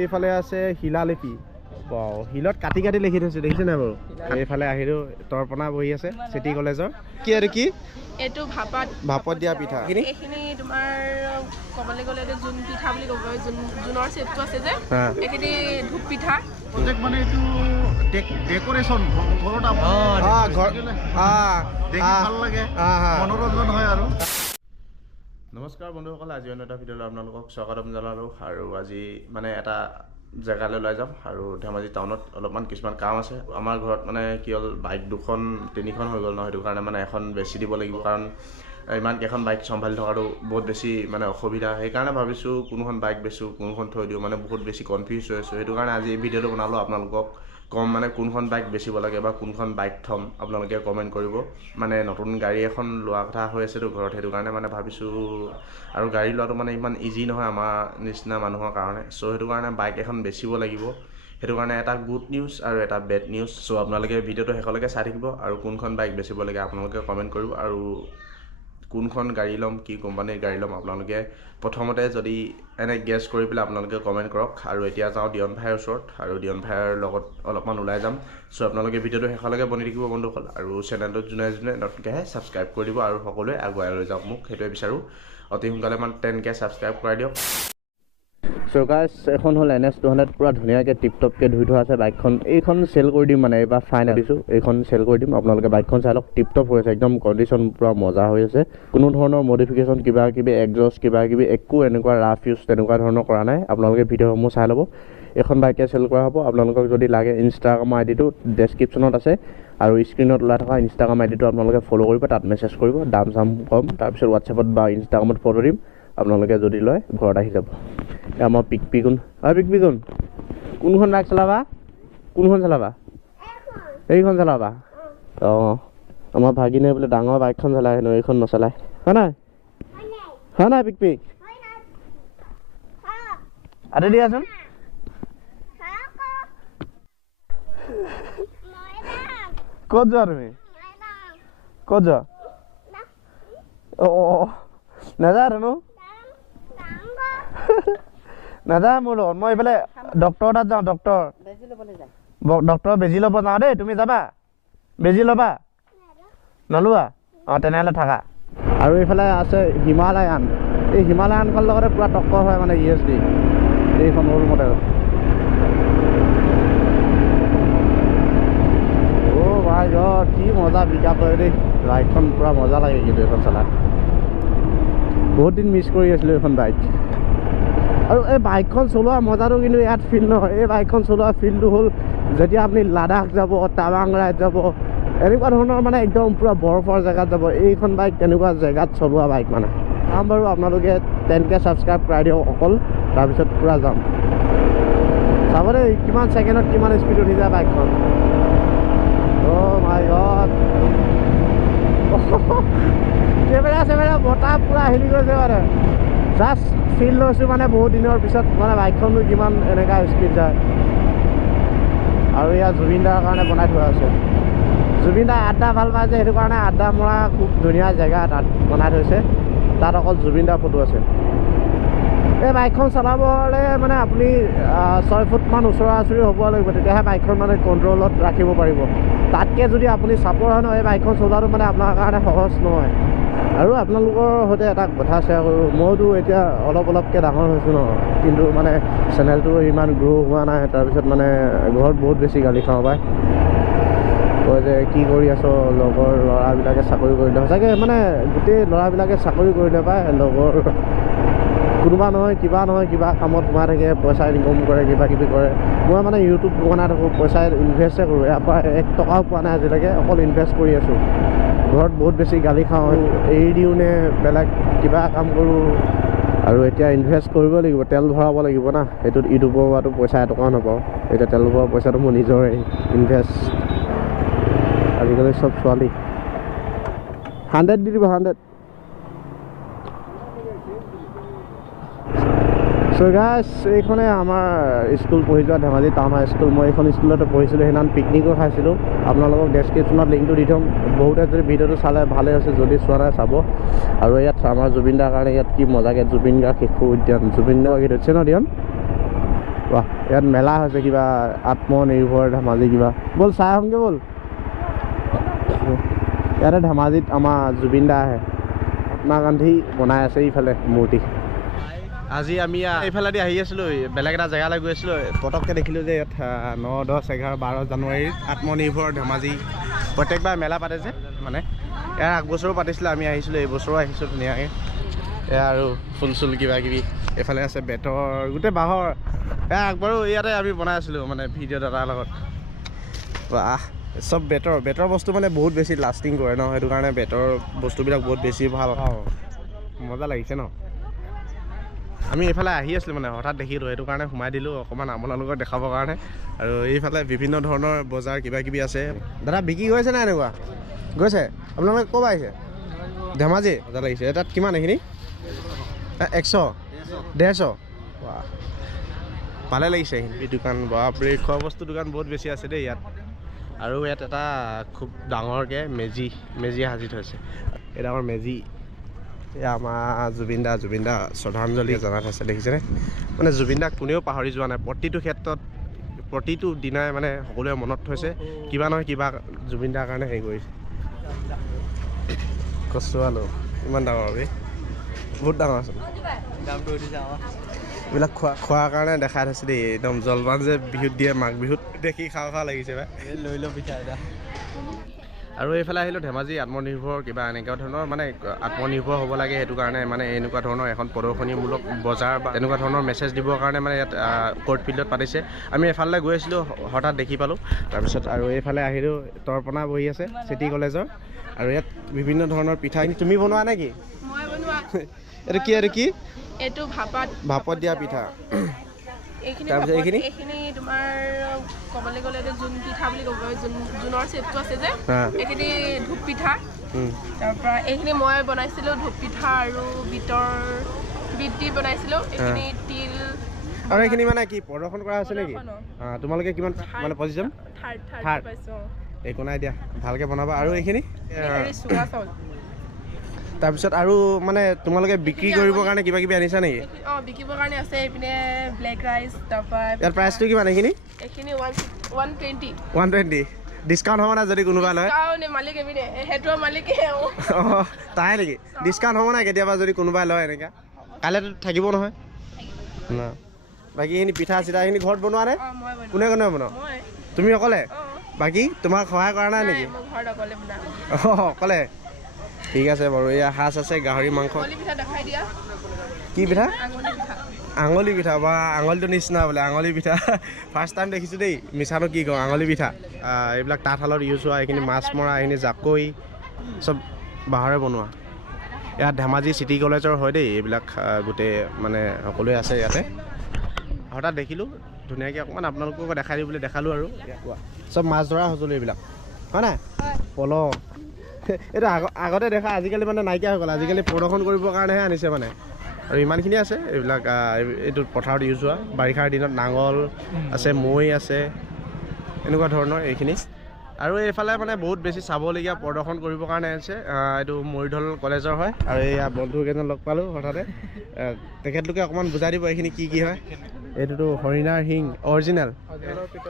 এইফালে আছে শিলালিপি শিলত কাটি কাটি লিখি থৈছে দেখিছে নাই বাৰু এইফালে আহিলো তৰ্পণা বহি আছে চিটি কলেজৰ কি আৰু কি এইটো ভাপত দিয়া পিঠা এইখিনি তোমাৰ কবলৈ গ'লে জোন পিঠা বুলি ক'ব পাৰি জোনৰ চেপটো আছে যে এইখিনি ধূপ পিঠা প্ৰজেক্ট মানে এইটো ডেকোৰেশ্যন ঘৰত ভাল লাগে মনোৰঞ্জন হয় আৰু নমস্কাৰ বন্ধুসকল আজি অন্য এটা ভিডিঅ'লৈ আপোনালোকক স্বাগতম জনালোঁ আৰু আজি মানে এটা জেগালৈ ওলাই যাম আৰু ধেমাজি টাউনত অলপমান কিছুমান কাম আছে আমাৰ ঘৰত মানে কি হ'ল বাইক দুখন তিনিখন হৈ গ'ল ন সেইটো কাৰণে মানে এখন বেছি দিব লাগিব কাৰণ ইমান কেইখন বাইক চম্ভালি থকাটো বহুত বেছি মানে অসুবিধা সেইকাৰণে ভাবিছোঁ কোনোখন বাইক বেচোঁ কোনোখন থৈ দিওঁ মানে বহুত বেছি কনফিউজ হৈ আছোঁ সেইটো কাৰণে আজি এই ভিডিঅ'টো বনালোঁ আপোনালোকক কম মানে কোনখন বাইক বেচিব লাগে বা কোনখন বাইক থ'ম আপোনালোকে কমেণ্ট কৰিব মানে নতুন গাড়ী এখন লোৱা কথা হৈ আছেতো ঘৰত সেইটো কাৰণে মানে ভাবিছোঁ আৰু গাড়ী লোৱাটো মানে ইমান ইজি নহয় আমাৰ নিচিনা মানুহৰ কাৰণে চ' সেইটো কাৰণে বাইক এখন বেচিব লাগিব সেইটো কাৰণে এটা গুড নিউজ আৰু এটা বেড নিউজ চ' আপোনালোকে ভিডিঅ'টো শেষলৈকে চাই থাকিব আৰু কোনখন বাইক বেচিব লাগে আপোনালোকে কমেণ্ট কৰিব আৰু কোনখন গাড়ী ল'ম কি কোম্পানীৰ গাড়ী ল'ম আপোনালোকে প্ৰথমতে যদি এনে গেছ কৰি পেলাই আপোনালোকে কমেণ্ট কৰক আৰু এতিয়া যাওঁ দিয়ন ভাইৰ ওচৰত আৰু দিয়ন ভাইৰ লগত অলপমান ওলাই যাম চ' আপোনালোকে ভিডিঅ'টো শেষলৈকে বনি থাকিব বন্ধুসকল আৰু চেনেলটোত যোনে নতুনকৈহে ছাবস্ক্ৰাইব কৰি দিব আৰু সকলোৱে আগুৱাই লৈ যাওক মোক সেইটোৱে বিচাৰোঁ অতি সোনকালে মানে 10K ছাবস্ক্ৰাইব কৰাই দিয়ক চ' গাইছ এখন হ'ল NS200 পূৰা ধুনীয়াকৈ টিপটপকৈ ধুই থোৱা আছে বাইকখন এইখন চেল কৰি দিম মানে এইবাৰ ফাইন দিছোঁ এইখন চেল কৰি দিম আপোনালোকে বাইকখন চাই লওক টিপটপ হৈ আছে একদম কণ্ডিশ্যন পূৰা মজা হৈ আছে কোনো ধৰণৰ মডিফিকেশ্যন কিবা কিবি এক্সজষ্ট কিবা কিবি একো এনেকুৱা ৰাফ ইউজ তেনেকুৱা ধৰণৰ কৰা নাই আপোনালোকে ভিডিঅ'সমূহ চাই ল'ব এইখন বাইকে চেল কৰা হ'ব আপোনালোকক যদি লাগে ইনষ্টাগ্ৰামৰ আইডিটো ডেছক্ৰিপশ্যনত আছে আৰু স্ক্ৰীণত ওলাই থকা ইনষ্টাগ্ৰাম আইডিটো আপোনালোকে ফ'ল' কৰিব তাত মেছেজ কৰিব দাম চাম কম তাৰপিছত হোৱাটছএপত বা ইনষ্টাগ্ৰামত ফটো দিম আপোনালোকে যদি লয় ঘৰত আহি যাব আমাৰ পিকপিকোন পিকপিকোন কোনখন বাইক চলাবা কোনখন চলাবা এইখন চলাবা অঁ আমাৰ ভাগিনে বোলে ডাঙৰ বাইকখন চলাই হেনো এইখন নচলায় হয় নাই পিকপিক আঁতৰি দিয়াচোন ক'ত যোৱা তুমি ক'ত যোৱা অঁ নাযায় জানো নাযায় মোৰ লগত মই এইফালে ডক্টৰ তাত যাওঁ ডক্টৰ বেজি ল'ব যাওঁ দেই তুমি যাবা বেজি ল'বা নলোৱা অঁ তেনেহ'লে থাকা আৰু এইফালে আছে হিমালয়ান এই হিমালয়ানখন লগতে পূৰা টক্কৰ হয় মানে ESD এইখন সৰু মডেল অ' ভাই কি মজা পিক আপ হয় দেই বাইকখন পূৰা মজা লাগে কিন্তু এইখন চলাই বহুত দিন মিছ কৰি আছিলোঁ এইখন বাইক আৰু এই বাইকখন চলোৱা মজাটো কিন্তু ইয়াত ফিল নহয় এই বাইকখন চলোৱা ফিলটো হ'ল যেতিয়া আপুনি লাডাখ যাব টাৱাং ৰাইড যাব এনেকুৱা ধৰণৰ মানে একদম পূৰা বৰফৰ জেগাত যাব এইখন বাইক তেনেকুৱা জেগাত চলোৱা বাইক মানে যাম বাৰু আপোনালোকে 10K ছাবস্ক্ৰাইব কৰাই দিয়ক অকল তাৰপিছত পূৰা যাম চাব দেই কিমান ছেকেণ্ডত কিমান স্পীড উঠি যায় বাইকখন অ' মাই গড কেমেৰা বতাহ পূৰা হেৰি গৈছে মানে জাষ্ট ফিল লৈছোঁ মানে বহুত দিনৰ পিছত মানে বাইকখনো কিমান এনেকুৱা স্পীড যায় আৰু ইয়াত জুবিন দাৰ কাৰণে বনাই থোৱা আছে জুবিন দাই আড্ডা ভাল পায় যে সেইটো কাৰণে আড্ডা মৰা খুব ধুনীয়া জেগা তাত বনাই থৈছে তাত অকল জুবিন দাৰ ফটো আছে এই বাইকখন চলাবলৈ মানে আপুনি 6 ফুটমান ওচৰা ওচৰি হ'ব লাগিব তেতিয়াহে বাইকখন মানে কণ্ট্ৰলত ৰাখিব পাৰিব তাতকৈ যদি আপুনি চাপৰ হয় ন এই বাইকখন চলোৱাটো মানে আপোনাৰ কাৰণে সহজ নহয় আৰু আপোনালোকৰ সৈতে এটা কথা শ্বেয়াৰ কৰোঁ মইতো এতিয়া অলপকৈ ডাঙৰ হৈছোঁ ন কিন্তু মানে চেনেলটো ইমান গ্ৰ' হোৱা নাই তাৰপিছত মানে ঘৰত বহুত বেছি গালি খাওঁ পায় কয় যে কি কৰি আছ লগৰ ল'ৰাবিলাকে চাকৰি কৰিলে সঁচাকৈ মানে গোটেই ল'ৰাবিলাকে চাকৰি কৰিলে পায় লগৰ কোনোবা নহয় কিবা কামত সোমাই থাকে পইচা ইনকম কৰে কিবা কিবি কৰে মই মানে ইউটিউব বনাই থাকোঁ পইচা ইনভেষ্টে কৰোঁ ইয়াৰ পৰা 1 টকাও পোৱা নাই আজিলৈকে অকল ইনভেষ্ট কৰি আছোঁ ঘৰত বহুত বেছি গালি খাওঁ এৰি দিওঁ নে বেলেগ কিবা কাম কৰোঁ আৰু এতিয়া ইনভেষ্ট কৰিব লাগিব তেল ভৰাব লাগিব না সেইটোত ইউটিউবৰ পৰাতো পইচা এটকাও নাপাওঁ এতিয়া তেল ভৰোৱা পইচাটো মোৰ নিজৰে ইনভেষ্ট আজিকালি চব ছোৱালী 100 দি দিব 100 চ' গাইছ এইখনে আমাৰ স্কুল পঢ়ি যোৱা ধেমাজি টাউন হাই স্কুল মই এইখন স্কুলতে পঢ়িছিলোঁ সেইদিনাখন পিকনিকো খাইছিলোঁ আপোনালোকক ডেছক্ৰিপশ্যনত লিংকটো দি থ'ম বহুতে যদি ভিডিঅ'টো চালে ভালে আছে যদি চোৱা নাই চাব আৰু ইয়াত আমাৰ জুবিন দাৰ কাৰণে ইয়াত কি মজাকৈ জুবিন গাৰ্গ শিশু উদ্যান জুবিন দাৰ গীত হৈছে ন দিয়ন বাহ ইয়াত মেলা হৈছে কিবা আত্মনিৰ্ভৰ ধেমাজি কিবা ব'ল চাই আহোঁগৈ ব'ল ইয়াতে ধেমাজিত আমাৰ জুবিন দা আহে মহাত্মা গান্ধী বনাই আছে ইফালে মূৰ্তি আজি আমি এইফালেদি আহি আছিলোঁ বেলেগ এটা জেগালৈ গৈ আছিলোঁ পটককৈ দেখিলোঁ যে ইয়াত 9, 10, 11, 12 জানুৱাৰীত আত্মনিৰ্ভৰ ধেমাজি প্ৰত্যেকবাৰ মেলা পাতে যে মানে ইয়াৰ আগবছৰো পাতিছিলে আমি আহিছিলোঁ এইবছৰো আহিছোঁ ধুনীয়াকৈ এয়া আৰু ফুল চুল কিবা কিবি এইফালে আছে বেতৰ গোটেই বাঁহৰ এয়া আগবাৰো ইয়াতে আমি বনাই আছিলোঁ মানে ভিডিঅ' দাদাৰ লগত বাহ চব বেতৰ বস্তু মানে বহুত বেছি লাষ্টিং কৰে ন সেইটো কাৰণে বেতৰ বস্তুবিলাক বহুত বেছি ভাল মজা লাগিছে ন আমি এইফালে আহি আছিলোঁ মানে হঠাৎ দেখিলোঁ সেইটো কাৰণে সোমাই দিলোঁ অকণমান আপোনালোকক দেখাবৰ কাৰণে আৰু এইফালে বিভিন্ন ধৰণৰ বজাৰ কিবা কিবি আছে দাদা বিক্ৰী গৈছে নাই এনেকুৱা গৈছে আপোনালোকে ক'ৰ পৰা আহিছে ধেমাজি মজা লাগিছে তাত কিমান এইখিনি 100 150 ভালে লাগিছে এইখিনি দোকান বাপৰে খোৱা বস্তু দোকান বহুত বেছি আছে দেই ইয়াত আৰু ইয়াত এটা খুব ডাঙৰকৈ মেজি সাজি থৈছে এই ডাঙৰ মেজি এয়া আমাৰ জুবিন দা শ্ৰদ্ধাঞ্জলি জনাই থৈছে দেখিছেনে মানে জুবিন দাক কোনেও পাহৰি যোৱা নাই প্ৰতিটো ক্ষেত্ৰত প্ৰতিটো দিনাই মানে সকলোৱে মনত থৈছে কিবা নহয় কিবা জুবিন দাৰ কাৰণে হেৰি কৰিছে কচু আলু ইমান ডাঙৰ বহুত ডাঙৰ আছে এইবিলাক খোৱাৰ কাৰণে দেখাই থৈছে দেই একদম জলপান যে বিহুত দিয়ে মাঘ বিহুত দেখি খাওঁ লাগিছে লৈ লওঁ পিঠা এটা আৰু এইফালে আহিলোঁ ধেমাজি আত্মনিৰ্ভৰ কিবা এনেকুৱা ধৰণৰ মানে আত্মনিৰ্ভৰ হ'ব লাগে সেইটো কাৰণে মানে এনেকুৱা ধৰণৰ এখন প্ৰদৰ্শনীমূলক বজাৰ বা এনেকুৱা ধৰণৰ মেছেজ দিবৰ কাৰণে মানে ইয়াত কোৰ্ট ফিল্ডত পাতিছে আমি এফালে গৈ আছিলোঁ হঠাৎ দেখি পালোঁ তাৰপিছত আৰু এইফালে আহিলোঁ তৰ্পণা বহি আছে চিটি কলেজৰ আৰু ইয়াত বিভিন্ন ধৰণৰ পিঠা তুমি বনোৱা নে কি এইটো কি এইটো ভাপত দিয়া পিঠা তাৰপিছত এইখিনি তোমাৰ ক'বলৈ গ'লে জোন পিঠা বুলি ক'ব পাৰি জোনৰ চেপটো আছে যে এইখিনি ধূপ পিঠা তাৰপৰা এইখিনি মই বনাইছিলোঁ ধূপ পিঠা আৰু বিট দি বনাইছিলোঁ এইখিনি তিল আৰু এইখিনি মানে কি প্ৰদৰ্শন কৰা হৈছে নেকি তোমালোকে কিমান মানে পজিশ্যন থাৰ্ড একো নাই দিয়া ভালকৈ বনাবা আৰু এইখিনি চুঙা চাউল তাৰপিছত আৰু মানে তোমালোকে বিক্ৰী কৰিবৰ কাৰণে কিবা কিবি আনিছা নেকি বিকিবৰ কাৰণে আছে এইপিনে ব্লেক ৰাইচ তাৰপৰা ইয়াৰ প্ৰাইচটো কিমান এইখিনি 120 ডিছকাউণ্ট হ'ব নাই যদি কোনোবা লয় মালিক এইপিনে সেইটো মালিকে তাই নেকি ডিছকাউণ্ট হ'ব নাই কেতিয়াবা যদি কোনোবাই লয় এনেকৈ কাইলৈতো থাকিব নহয় বাকী এইখিনি পিঠা চিঠা এইখিনি ঘৰত বনোৱা নে কোনে বনোৱা তুমি অকলে বাকী তোমাক সহায় কৰা নাই নেকি অকলে ঠিক আছে বাৰু এয়া সাজ আছে গাহৰি মাংস কি পিঠা আঙুলি পিঠা বা আঙুলিটো নিচিনা বোলে আঙুলি পিঠা ফাৰ্ষ্ট টাইম দেখিছোঁ দেই মিছানো কি কওঁ আঙুলি পিঠা এইবিলাক তাঁতশালত ইউজ হোৱা এইখিনি মাছ মৰা এইখিনি জাকৈ চব বাঁহৰে বনোৱা ইয়াত ধেমাজি চিটি কলেজৰ হয় দেই এইবিলাক গোটেই মানে সকলোৱে আছে ইয়াতে হঠাৎ দেখিলোঁ ধুনীয়াকৈ অকণমান আপোনালোকক দেখাই দিওঁ বুলি দেখালোঁ আৰু চব মাছ ধৰা সঁজুলি এইবিলাক হয় নাই পল এইটো আগতে দেখা আজিকালি মানে নাইকিয়া হৈ গ'ল আজিকালি প্ৰদৰ্শন কৰিবৰ কাৰণেহে আনিছে মানে আৰু ইমানখিনি আছে এইবিলাক এইটো পথাৰত ইউজ হোৱা বাৰিষাৰ দিনত নাঙল আছে মৈ আছে এনেকুৱা ধৰণৰ এইখিনি আৰু এইফালে মানে বহুত বেছি চাবলগীয়া প্ৰদৰ্শন কৰিবৰ কাৰণে আছে এইটো মৰিধল কলেজৰ হয় আৰু এয়া বন্ধু কেইজন লগ পালোঁ হঠাতে তেখেতলোকে অকণমান বুজাই দিব এইখিনি কি হয় এইটোতো হৰিণাৰ শিং অৰিজিনেল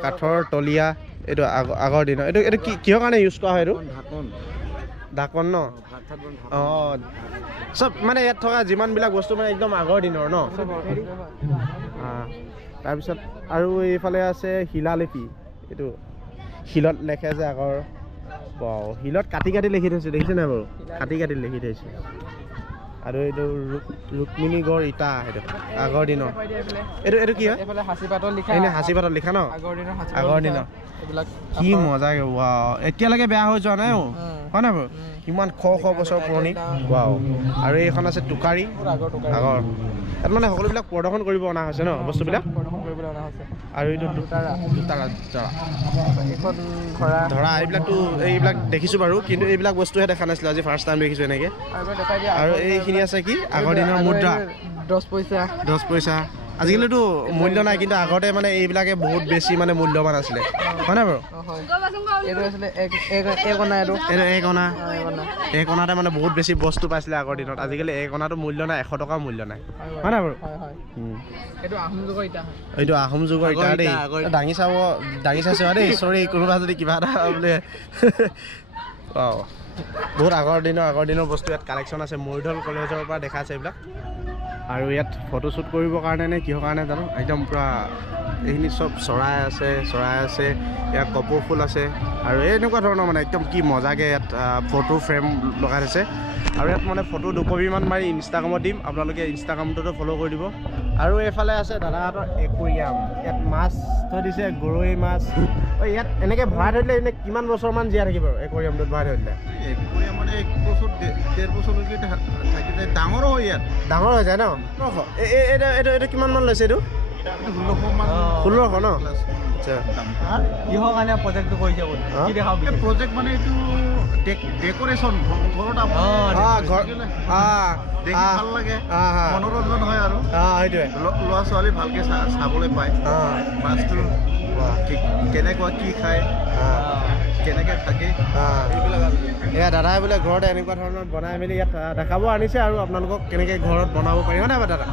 কাঠৰ তলীয়া এইটো আগৰ দিনৰ এইটো কিহৰ কাৰণে ইউজ কৰা হয় এইটো ঢাকন ন অঁ চব মানে ইয়াত থকা যিমানবিলাক বস্তু মানে একদম আগৰ দিনৰ ন তাৰপিছত আৰু এইফালে আছে শিলালিপি এইটো শিলত লেখে যে আগৰ শিলত কাটি লিখি থৈছে দেখিছে নাই বাৰু কাটি লিখি থৈছে আৰু এইটো ৰুক্মিণী গড় ইটা সেইটো আগৰ দিনৰ এইটো কি হয় সাঁচিপাতত লিখা ন আগৰ দিনৰ কি মজাকৈ এতিয়ালৈকে বেয়া হৈ যোৱা নাই হয় নাই বাৰু কিমান শ বছৰ পুৰণি আৰু এইখন আছে টোকাৰী আগৰ ইয়াত মানে সকলোবিলাক প্ৰদৰ্শন কৰিব অনা হৈছে ন বস্তুবিলাক আৰু এইটো ধৰা এইবিলাক দেখিছোঁ বাৰু কিন্তু এইবিলাক বস্তুহে দেখা নাছিলোঁ আজি ফাৰ্ষ্ট টাইম দেখিছোঁ এনেকৈ আৰু এইখিনি আছে কি আগৰ দিনৰ মুদ্ৰা 10 পইচা আজিকালিতো মূল্য নাই কিন্তু আগতে মানে এইবিলাকে বহুত বেছি মানে মূল্যৱান আছিলে হয় নাই বাৰু এইটো আছিলে এক অনা এইটো এক অনাতে মানে বহুত বেছি বস্তু পাইছিলে আগৰ দিনত আজিকালি এক অনাটো মূল্য নাই 100 টকাও মূল্য নাই হয় নাই বাৰু এইটো আহোম যুগৰ ইটা এইটো আহোম যুগৰ ইটা দেই দাঙি চাইছো দেই চৰি কোনোবা যদি কিবা এটা বোলে বহুত আগৰ দিনৰ বস্তু ইয়াত কালেকশ্যন আছে মৰিধল কলেজৰ পৰা দেখাইছে এইবিলাক আৰু ইয়াত ফটোশ্বুট কৰিবৰ কাৰণে নে কিহৰ কাৰণে জানো একদম পূৰা এইখিনি চব চৰাই আছে ইয়াত কপৌ ফুল আছে আৰু এনেকুৱা ধৰণৰ মানে একদম কি মজাকৈ ইয়াত ফটো ফ্ৰেম লগাই থৈছে আৰু ইয়াত মানে ফটো 2 কপিমান মাৰি ইনষ্টাগ্ৰামত দিম আপোনালোকে ইনষ্টাগ্ৰামটোতো ফ'ল' কৰি দিব আৰু এইফালে আছে দাদাহঁতৰ একুৰিয়াম ইয়াত মাছ থৈ দিছে গৰৈ মাছ ইয়াত এনেকৈ ভৰাই থৈ দিলে এনে কিমান বছৰমান জীয়াই থাকিব বাৰু একুৰিয়ামটোত ভৰাই থৈ দিলে একুৰিয়াম মানে 1 বছৰ 1.5 বছৰলৈকে থাকি যায় ডাঙৰ হয় ইয়াত ডাঙৰ হৈ যায় ন এইটো কিমানমান লৈছে এইটো 1600 ন আচ্ছা কিহৰ কাৰণে প্ৰজেক্টটো কৰিছে কি দেখাব প্ৰজেক্ট মানে এইটো ডেক'ৰেশ্যন ঘৰত দেখি ভাল লাগে মনোৰঞ্জন হয় আৰু সেইটোৱে ল'ৰা ছোৱালী ভালকৈ চাবলৈ পায় মাছটো কেনেকুৱা কি খায় কেনেকৈ থাকে এইবিলাক আৰু এয়া দাদাই বোলে ঘৰতে এনেকুৱা ধৰণৰ বনাই মেলি ইয়াত দেখাব আনিছে আৰু আপোনালোকক কেনেকৈ ঘৰত বনাব পাৰি হয় নাই বাৰু দাদা